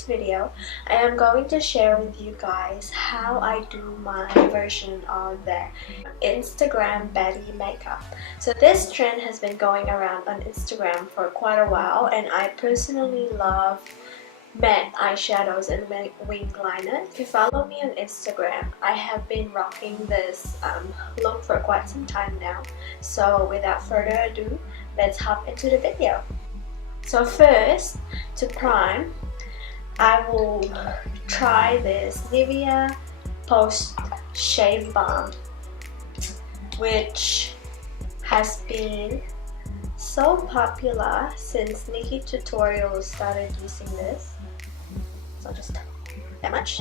today's video, I am going to share with you guys how I do my version of the Instagram baddie makeup. So this trend has been going around on Instagram for quite a while, and I personally love matte eyeshadows and wing liners. If you follow me on Instagram, I have been rocking this look for quite some time now. So without further ado, let's hop into the video. So first, to prime, I will try this Nivea Post Shave Balm, which has been so popular since Nikki Tutorials started using this. So just that much.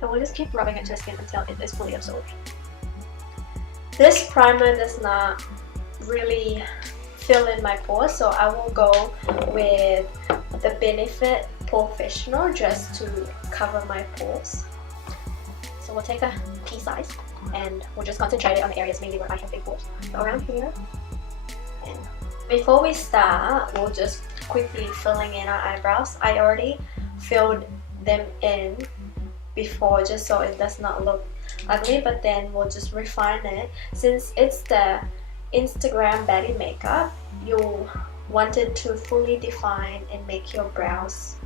And we'll just keep rubbing it to the skin until it is fully absorbed. This primer does not really fill in my pores, so I will go with the Benefit Professional just to cover my pores. So we'll take a pea size and we'll just concentrate it on the areas mainly where I have big pores. So around here. And before we start, we'll just quickly filling in our eyebrows. I already filled them in before just so it does not look ugly, but then we'll just refine it. Since it's the Instagram baddie makeup, you want it to fully define and make your brows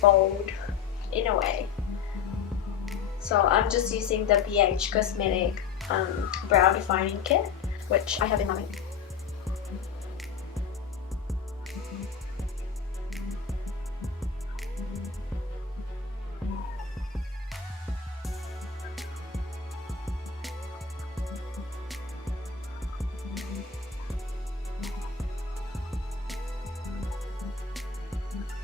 bold in a way. So I'm just using the BH Cosmetic brow defining kit, which I have been loving.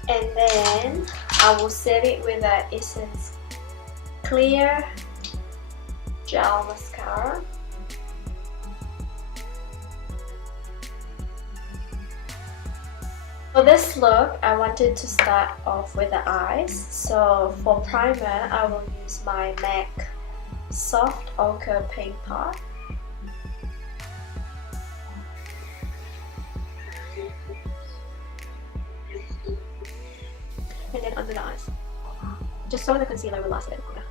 And then I will set it with the Essence Clear Gel Mascara. For this look, I wanted to start off with the eyes. So for primer, I will use my M.A.C Soft Ochre Paint Pot. And then under the eyes, just so the concealer will last a bit longer.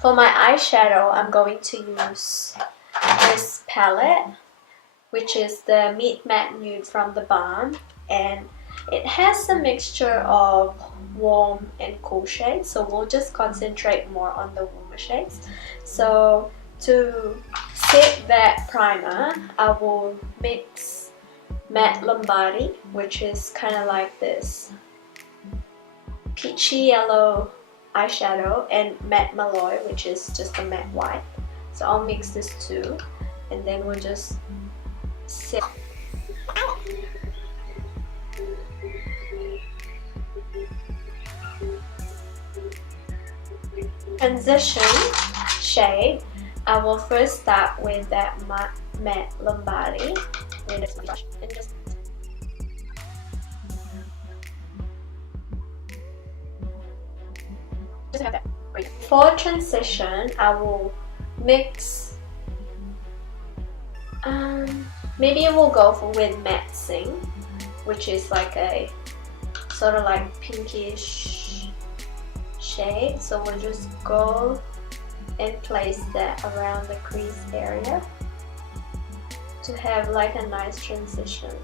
For my eyeshadow, I'm going to use this palette, which is the Meet Matte Nude from the Balm, and it has a mixture of warm and cool shades, so we'll just concentrate more on the warmer shades. So to set that primer, I will mix Matte Lombardi, which is kind of like this peachy yellow eyeshadow, and Matte Malloy, which is just a matte white. So I'll mix this two, and then we'll just set. Transition shade, I will first start with that Matte Lombardi with this brush and just have that right. For transition, I will mix. Maybe I will go with Matte Sing, which is like a sort of like pinkish shade. So we'll just go and place that around the crease area to have like a nice transition.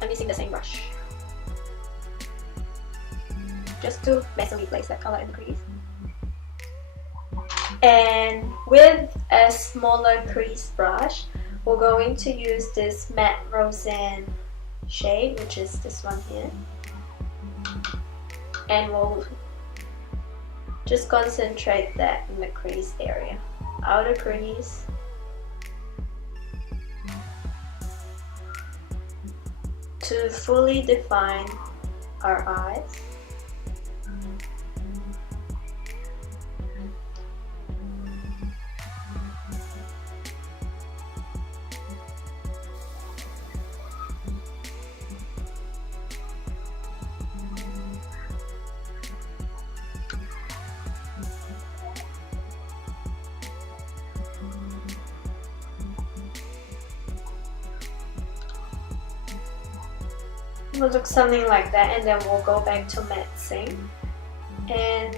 I'm using the same brush just to messily place that color in the crease. And with a smaller crease brush, we're going to use this Matte Roseanne shade, which is this one here, and we'll just concentrate that in the crease area, outer crease. To fully define our eyes. It will look something like that, and then we'll go back to matte and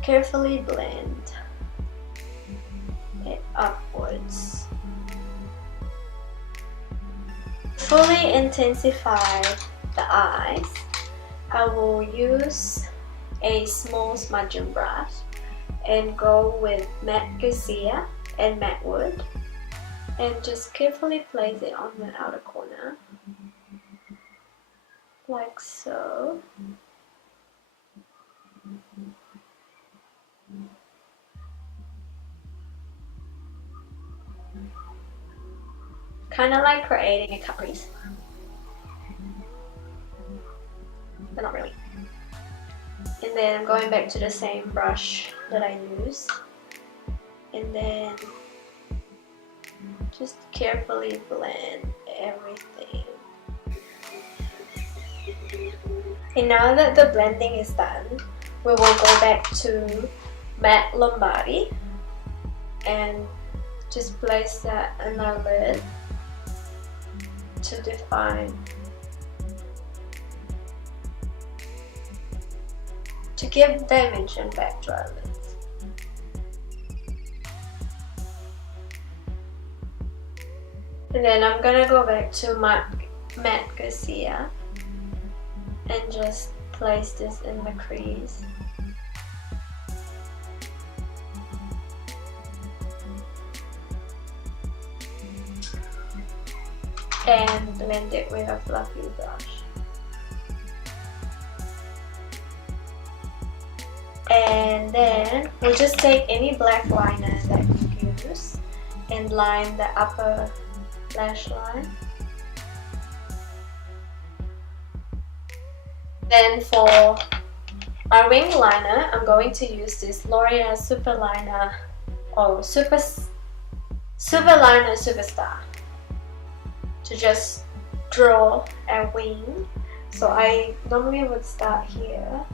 carefully blend it upwards. Fully intensify the eyes, I will use a small smudging brush and go with matte Cassia and matte wood and just carefully place it on the outer corner like so. Kind of like creating a cut crease, but not really. And then I'm going back to the same brush that I used, and then just carefully blend everything. And now that the blending is done, we will go back to matte Lombardi and just place that on our lid to define, to give dimension back to our lids. And then I'm gonna go back to matte Cassia and just place this in the crease. And blend it with a fluffy brush. And then we'll just take any black liner that you use and line the upper lash line. Then for my wing liner, I'm going to use this L'Oreal Superliner or Superliner Superstar to just draw a wing. So I normally would start here.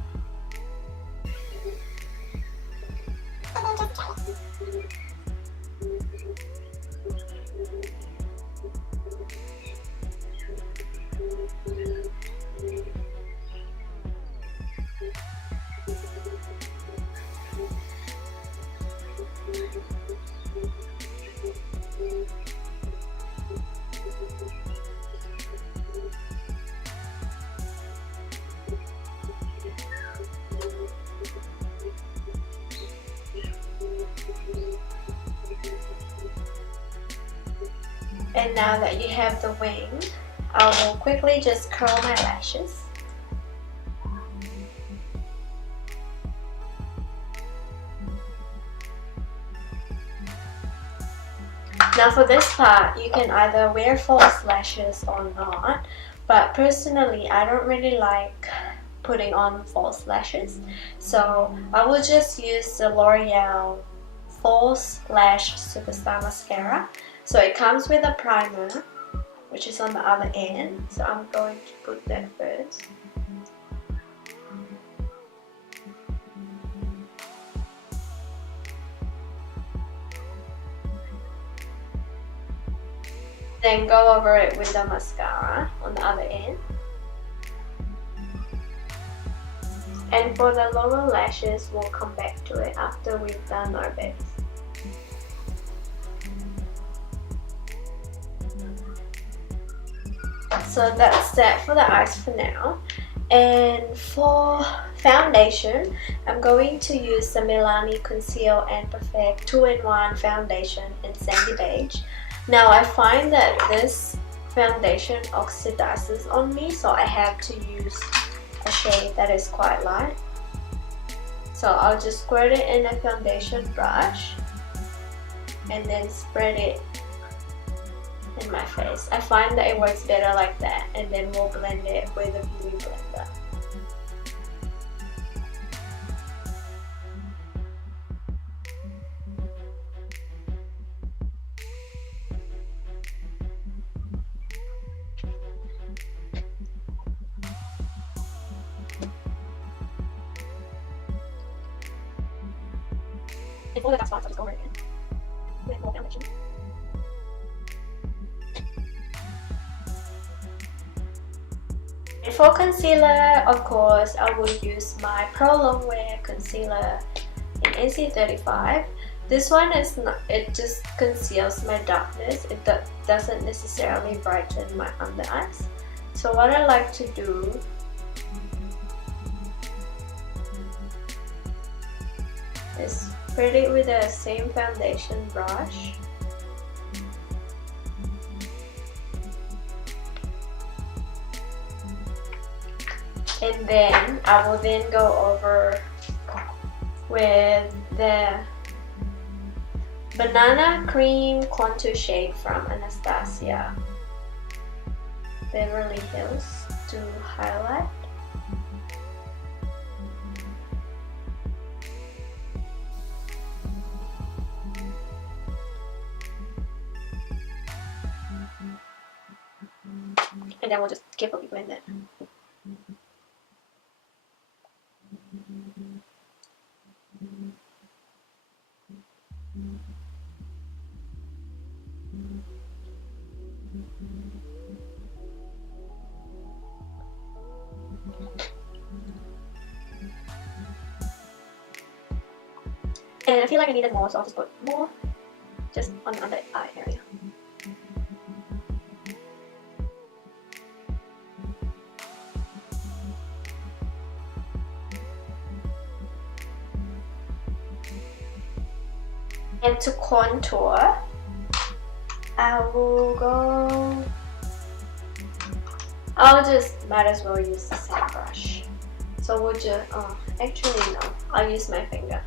And now that you have the wing, I will quickly just curl my lashes. Now for this part, you can either wear false lashes or not, but personally I don't really like putting on false lashes, so I will just use the L'Oreal False Lash Superstar Mascara. So it comes with a primer, which is on the other end, so I'm going to put that first. Then go over it with the mascara on the other end. And for the lower lashes, we'll come back to it after we've done our base. So that's that for the eyes for now. And for foundation, I'm going to use the Milani Conceal and Perfect 2-in-1 foundation in Sandy Beige. Now I find that this foundation oxidizes on me, so I have to use a shade that is quite light. So I'll just squirt it in a foundation brush and then spread it in my face. I find that it works better like that, and then we'll blend it with a beauty blender. And for the dark spots, I'll just go over it again with more foundation. And for concealer, of course, I will use my Pro Longwear concealer in NC35. This one is not, it just conceals my darkness. It doesn't necessarily brighten my under eyes. So what I like to do is spread it with the same foundation brush. And then I will then go over with the Banana Cream Contour shade from Anastasia Beverly Hills to highlight. And then we'll just carefully blend it. And I feel like I needed more, so I'll just put more just on the under eye area. And to contour, I will go, might as well use the same brush. So we'll just, actually no, I'll use my finger.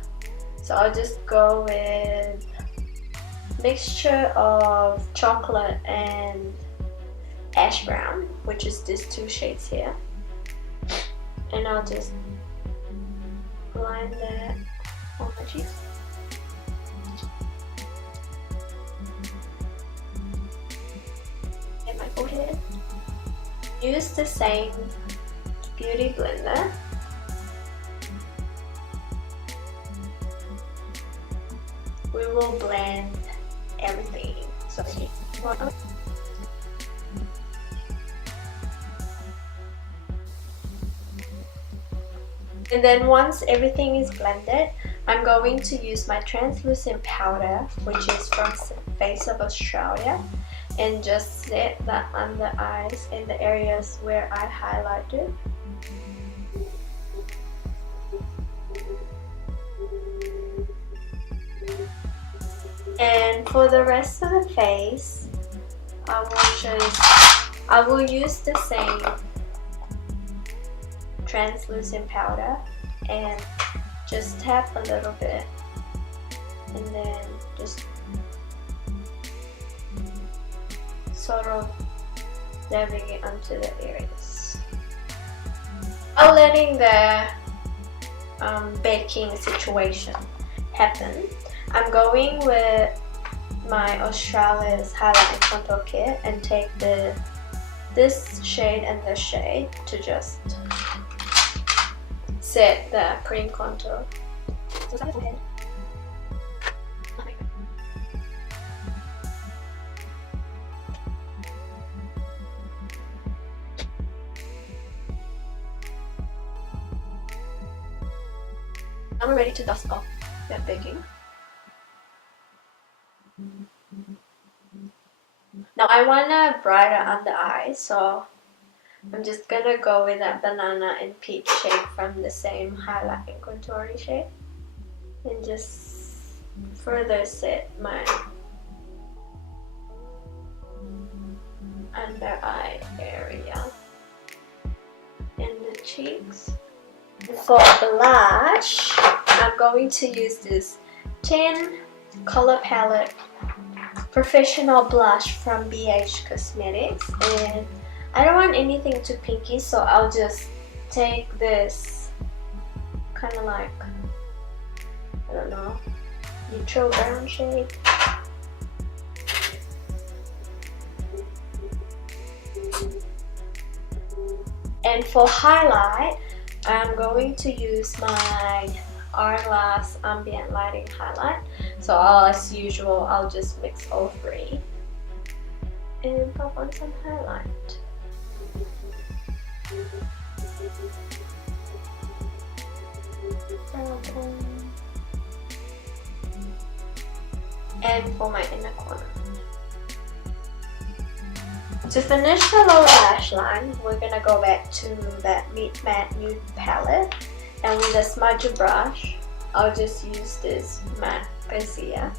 So I'll just go with mixture of chocolate and ash brown, which is these two shades here. And I'll just line that on my cheeks. And my forehead. Use the same beauty blender. We will blend everything. So and then once everything is blended, I'm going to use my translucent powder, which is from Face of Australia, and just set that under eyes in the areas where I highlighted. And for the rest of the face, I will use the same translucent powder and just tap a little bit and then just sort of dabbing it onto the areas. While letting the baking situation happen, I'm going with my Australis highlight contour kit and take this shade and this shade to just set the cream contour. So start with forehead. Now we're ready to dust off that baking. Now I want a brighter under eye, so I'm just gonna go with that banana and peach shade from the same highlight and contouring shade and just further set my under eye area and the cheeks. For blush, I'm going to use this 10 color palette professional blush from BH Cosmetics, and I don't want anything too pinky, so I'll just take this kind of like, I don't know, neutral brown shade. And for highlight, I'm going to use my Hourglass Ambient Lighting highlight. So as usual, I'll just mix all three and pop on some highlight. And for my inner corner. To finish the lower lash line, we're gonna go back to that Meet Matte Nude palette, and with a smudger brush, I'll just use this matte concealer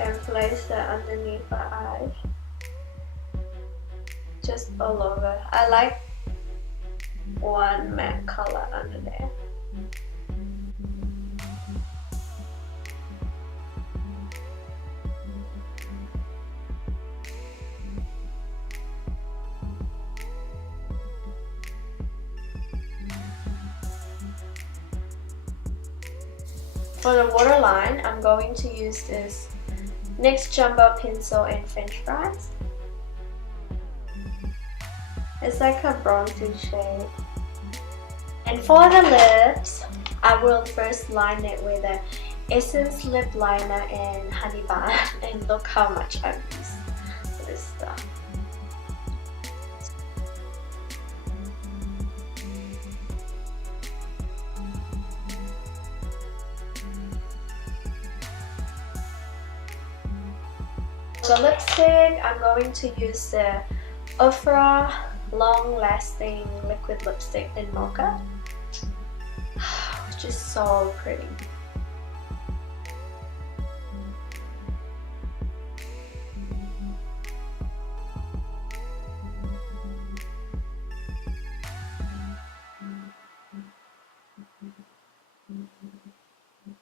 and place it underneath my eyes, just all over. I like one matte color under there. For the waterline, I'm going to use this NYX Jumbo Pencil in French Fries. It's like a bronzy shade. And for the lips, I will first line it with an Essence Lip Liner in Honey Bun. And look how much I've used for this stuff. For lipstick, I'm going to use the OFRA Long Lasting Liquid Lipstick in Mocha, which is so pretty.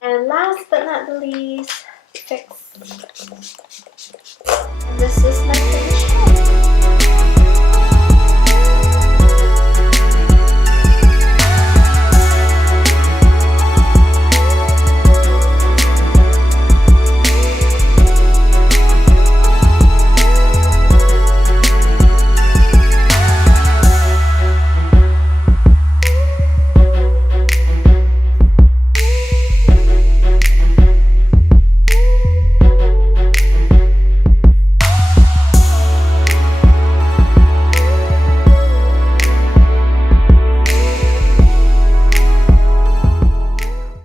And last but not the least, fix. And this is my